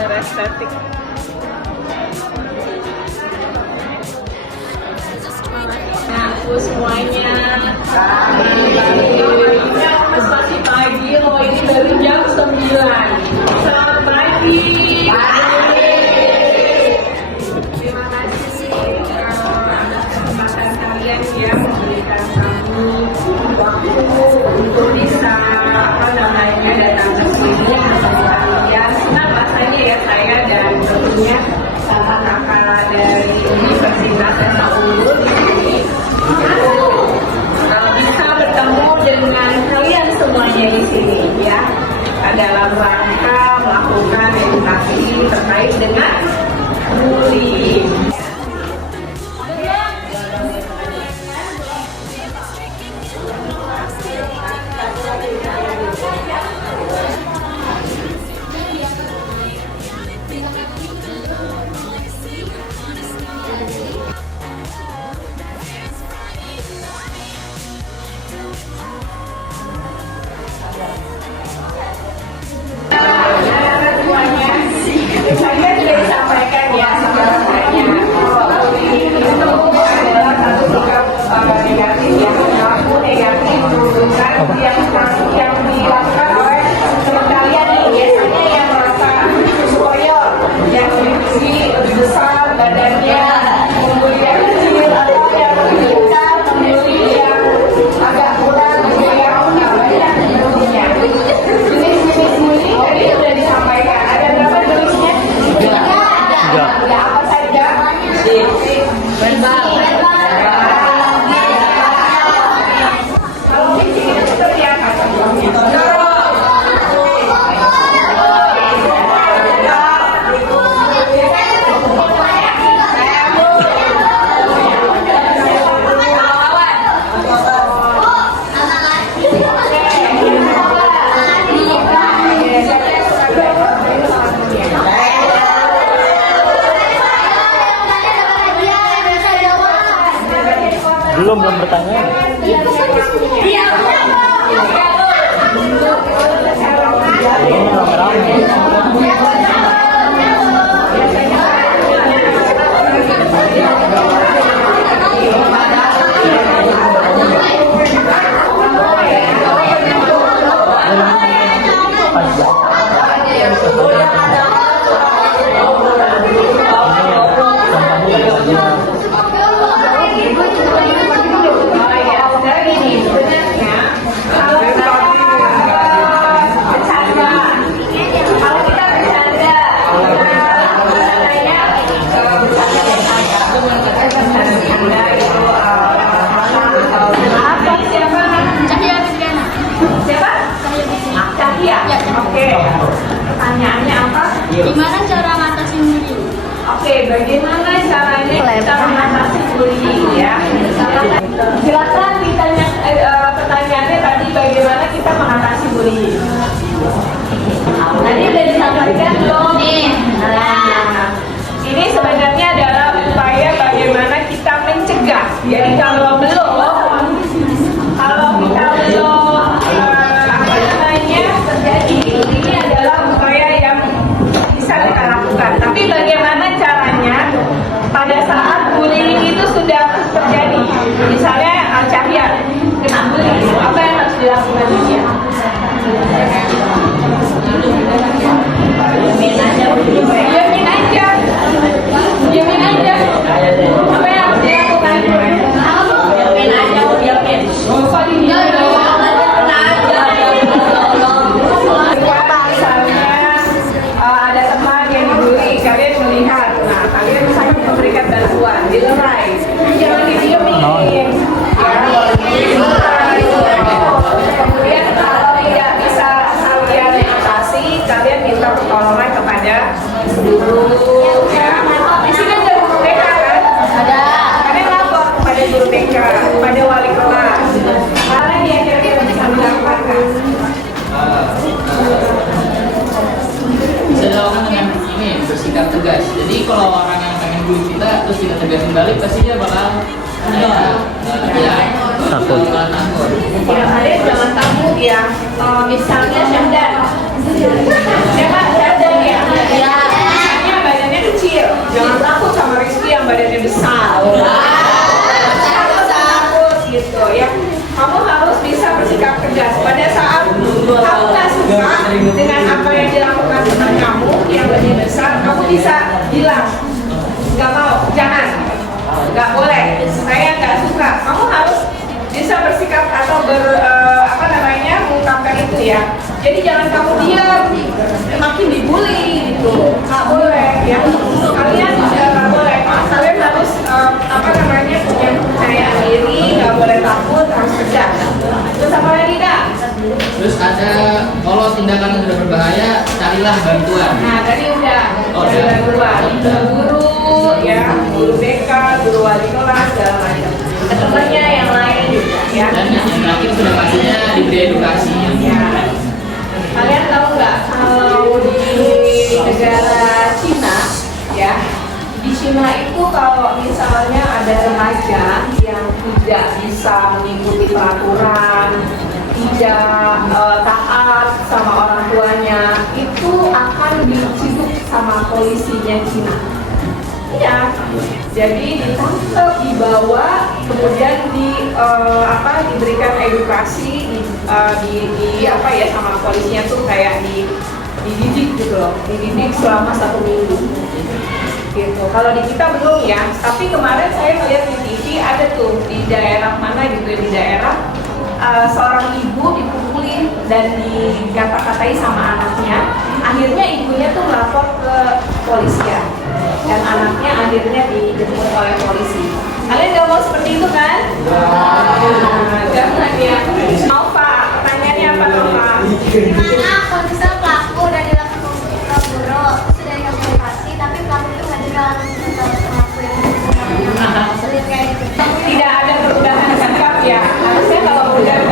secara estetik. Aku semuanya masih pagi loh, ini baru jam 9. Selamat pagi. Terima kasih atas kesempatan kalian yang memberikan kami waktu untuk bisa datang ke sini. Ya senang rasanya ya saya dan tentunya kakak-kakak dari Universitas SAUNUR di sini bisa bertemu dengan kalian semuanya di sini ya, dalam rangka melakukan edukasi terkait dengan bullying. Saya sudah disampaikan ya sebenarnya kalau bullying itu adalah satu sikap negatif yang berlaku negatif bukan yang dilakukan oleh teman kalian nih, biasanya yang merasa superior, yang lebih besar badannya, kemudian kecil atau yang lebih besar, kemudian yang agak kurang, yang nggak banyak jenisnya. Jenis-jenis bullying tadi sudah disampaikan. Ada berapa jenisnya? Ya, apa saja? Kalau fisik itu seperti apa? Belum bertanya. Pertanyaannya apa? Gimana cara mengatasi bullying? Oke, bagaimana caranya kita mengatasi bullying ya? Silakan ditanya pertanyaannya tadi, bagaimana kita mengatasi bullying? Tadi udah disampaikan belum? Nah, ini sebenarnya adalah upaya bagaimana kita mencegah. Jadi kalau belum terjadi, ini adalah upaya yang bisa kita lakukan. Tapi bagaimana caranya pada saat bullying itu sudah terjadi? Misalnya Cahya kena bullying, apa yang harus dilakukan dia? Diamin aja. Apa yang harus dilakukan? Diamin aja. Ada teman yang dibully, kalian melihat, nah kalian misalnya memberikan bantuan, dilerai, jangan didiemin. Kemudian kalau tidak bisa kalian atasi, kalian minta pertolongan kepada guru. Ya, di sini ada guru TK kan? Ada. Kalian lapor kepada guru TK, kepada wali kelas. Mana yang kira-kira bisa dilakukan? Bisa dilakukan dengan ini, bersikap tegas. Jadi kalau orang yang pengen bully kita terus kita tegasin balik, pasti dia bakal takut. Ya, kalian jangan takut ya. Misalnya Syahdan. Siapa? Syahdan ya? tegas. Pada saat kamu nggak suka dengan apa yang dilakukan teman kamu yang lebih besar, kamu bisa bilang nggak mau, jangan, nggak boleh. Saya nggak suka. Kamu harus bisa bersikap atau mengungkapkan itu ya. Jadi jangan kamu diam, makin dibully gitu. Nggak boleh ya. Kalian nggak boleh. Kalian harus punya kepercayaan diri, nggak boleh takut, harus tegas. Terus apa lagi Kak? Terus ada kalau tindakan sudah berbahaya, carilah bantuan. Nah tadi udah Oh, cari udah. bantuan. Guru ya, guru BK, guru wali kelas segala macam. Temennya yang lain juga ya. Dan yang terakhir sudah pastinya diberi edukasi. Ya. Kalian tahu nggak kalau di negara Cina ya, di Cina itu kalau misalnya ada remaja yang tidak bisa mengikuti peraturan, tidak taat sama orang tuanya, itu akan diciduk sama polisinya Cina. Iya, jadi ditangkap, dibawa, kemudian diberikan edukasi, sama polisinya tuh kayak dididik gitu loh, dididik selama 1 minggu. Gitu. Kalau di kita belum ya, tapi kemarin saya melihat di TV ada tuh di daerah mana gitu, di daerah seorang ibu dipukulin dan dikata-katai sama anaknya. Akhirnya ibunya tuh melapor ke polisian dan anaknya akhirnya dijemput oleh polisi. Kalian gak mau seperti itu kan? Jangan ya. Nova, pertanyaannya apa Nova? Gimana kalau misal pelaku udah dilakukan guru sudah dikasih tapi pelaku itu nggak juga langsung ke pelaku yang sulit kayak gitu. Tidak ada perubahan sikap ya. Harusnya kalau udah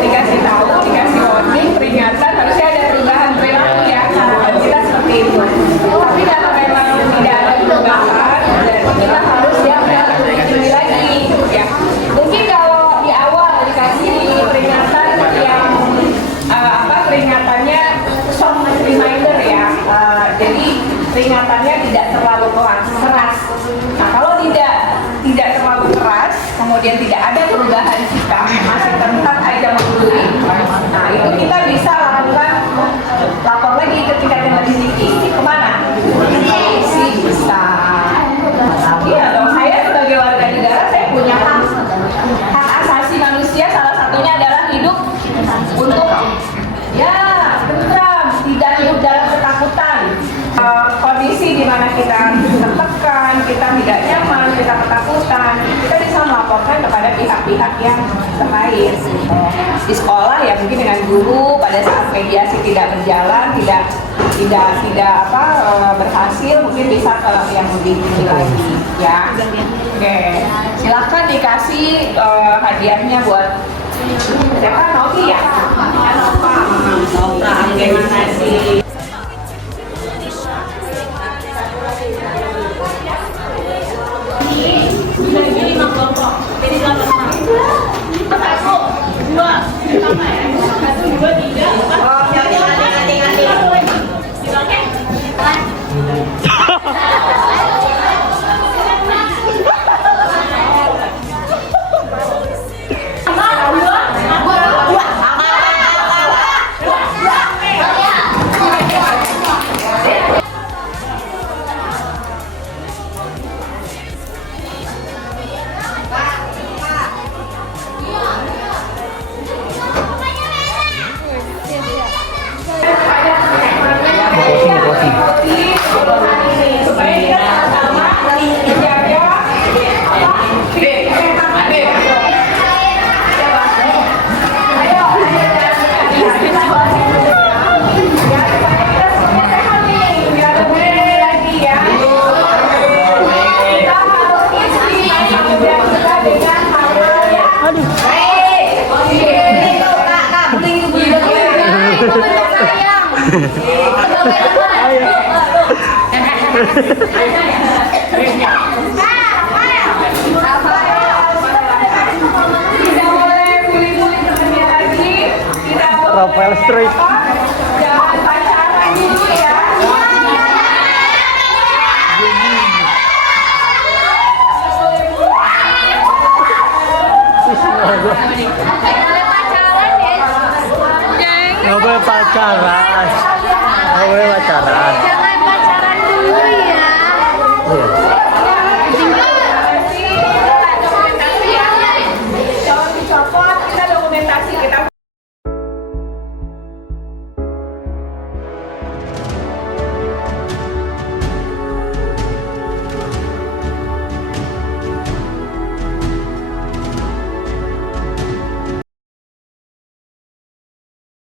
dikasih tahu, dikasih warning, peringatan, harusnya ada perubahan perilaku ya. Kita seperti itu. Tapi kalau memang tidak ada perubahan, kita harus ya ini lagi ya. Mungkin kalau di awal dikasih peringatan yang peringatannya soft reminder ya. Jadi peringatannya tidak terlalu keras. Nah kalau tidak terlalu keras, kemudian tidak ada perubahan sikap, masih tetap aja membuli. Nah itu kita bisa lakukan lapor lagi ketika yang lebih tinggi. Kemana? Polisi bisa. Iya dong, saya sebagai warga negara saya punya hak asasi manusia, salah satunya adalah hidup untuk ya tentram, tidak hidup dalam ketakutan. Kondisi di mana kita tertekan, kita tidak nyaman, kita ketakutan, kita bisa melaporkan kepada pihak-pihak yang terkait. Di sekolah ya mungkin dengan guru pada saat mediasi tidak berjalan, tidak berhasil, mungkin bisa ke yang lebih tinggi lagi ya. Oke, silahkan dikasih hadiahnya buat siapa? Novi ya? Nova, terima kasih. Jadi 5 kelompok, jadi 8 orang. 1, 2, pertama ya. 1, 2, 3, 4. Oh, ganti. Oke. Supaya kita sama-sama menjaga tidak boleh bully-bully temannya lagi, tidak boleh Rafael Street. jangan pacaran dulu ya. Boleh pacaran boleh pacaran. Nggak boleh pacaran. Jangan pacaran dulu ya. Iya.